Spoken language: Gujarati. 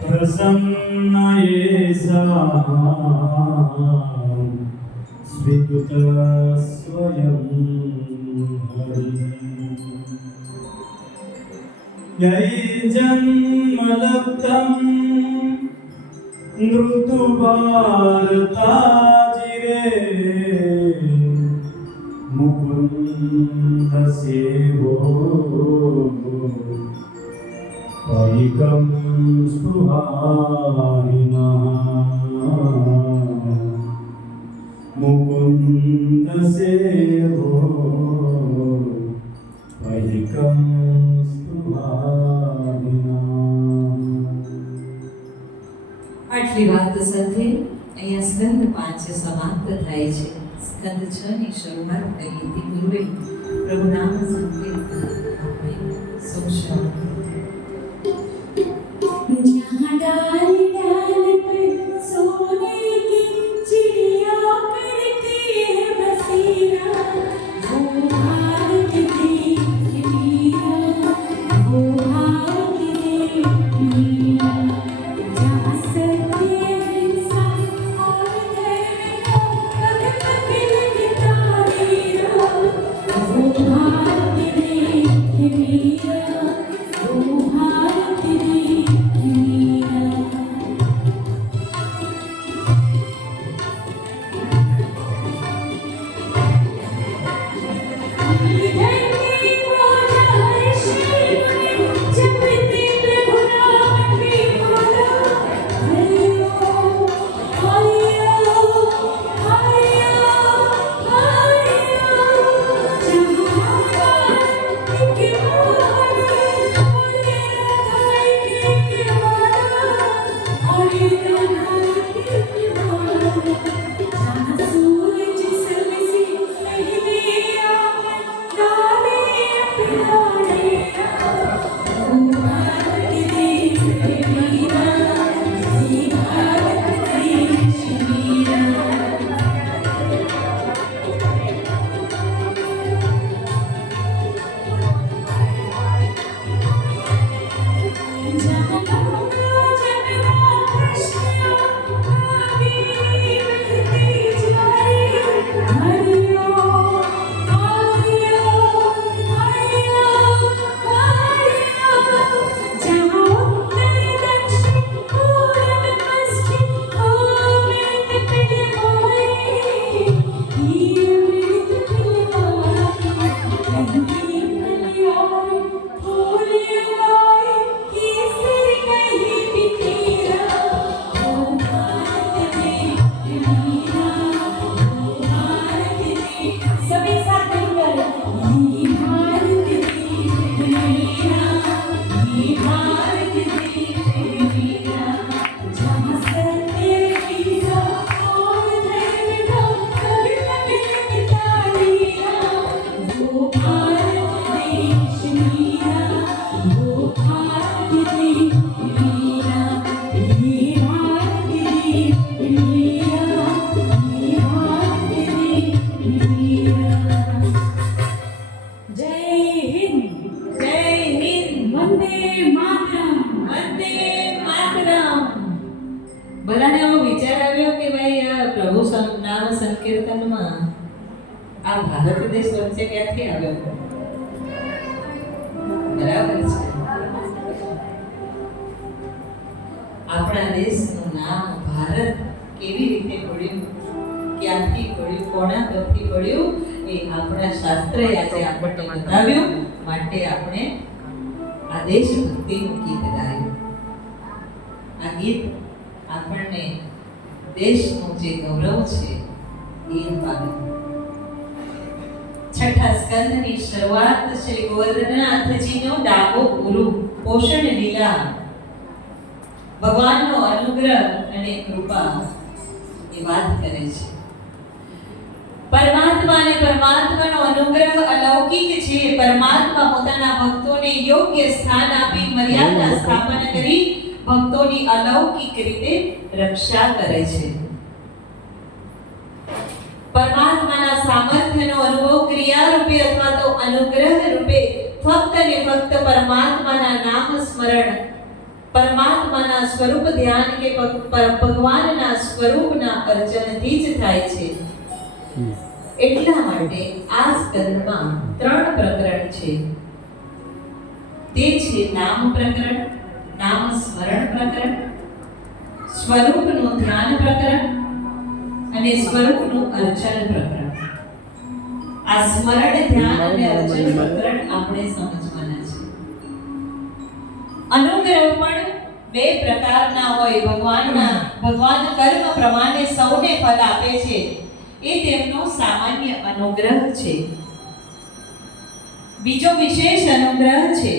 प्रसन्न येसा स्वीकृत स्वयं हरि यै जन्मलब्धं ऋतुवार्ताजिरे मुकुन्द सेवो परिकं स्पृहारिणः मुकुन्द सेवो परिकं स्पृहारिणः। આટલી વાત સાથે અહીંયા સ્કંદ 5 સમાપ્ત થાય છે. સ્કંદ 6 ની શરૂઆત કરી હતી પૂર્વે પ્રભુ નામ સંકીર્તન આપણે સૌ શ્રવણ जहाँ डाल डाल पे सोने की चिड़िया करती है बसेरा, वो भारत देश मेरा, वो भारत देश मेरा। जहाँ सत्य अहिंसा और धर्म का कदम लगता मेरा, वो भारत देश मेरा, वो भारत देश मेरा। બધાને એવો વિચાર આવ્યો કે ભાઈ આ પ્રભુ નામ સંકીર્તનમાં આ ભારત દેશ વચ્ચે ક્યાંથી આવ્યો? બરાબર છે, આપણા દેશનું નામ ભારત કેવી રીતે પડ્યું, ક્યાંથી પડ્યું, કોના પરથી પડ્યું એ આપણા શાસ્ત્રએ આજે આપણને બતાવ્યું. માટે આપણે આ દેશભક્તિનું ગીત ગાયું. આ ગીત આપણને દેશનું જે ગૌરવ છે એ અપાવ્યું. છઠ્ઠા સ્કંદની શરૂઆત શ્રી ગોવર્ધનનાથજીનો ડાબો ગુરુ પોષણ લીલા, ભગવાનનો અનુગ્રહ અને કૃપા એ વાત કરે છે. પરમાત્મા અને પરમાત્માનો અનુગ્રહ અલૌકિક છે. પરમાત્મા પોતાના ભક્તોને યોગ્ય સ્થાન આપી મર્યાદા સ્થાપન કરી ભક્તોની અલૌકિક રીતે રક્ષા કરે છે. પરમાત્માના સામર્થ્યનો અનુભવ ક્રિયા રૂપે અથવા તો અનુગ્રહ રૂપે ફક્ત ને ફક્ત પરમાત્માના નામ સ્મરણ, પરમાત્માના ભગવાનના સ્વરૂપ ધ્યાન કે ભગવાનના સ્વરૂપના અર્ચનથી જ થાય છે. એટલા માટે આ સ્કંદમાં 3 પ્રકરણ છે. તે છે નામ પ્રકરણ, નામ સ્મરણ પ્રકરણ, સ્વરૂપનું ધ્યાન પ્રકરણ અને સ્વરૂપનું અર્ચન પ્રકરણ. આ સ્મરણ, ધ્યાન અને અર્ચન પ્રકરણ આપણે સમજવાના છે. અનુગ્રહ પણ 2 પ્રકારના હોય. ભગવાન કર્મ પ્રમાણે સૌને ફળ આપે છે, એ તેમનો સામાન્ય અનુગ્રહ છે. બીજો વિશેષ અનુગ્રહ છે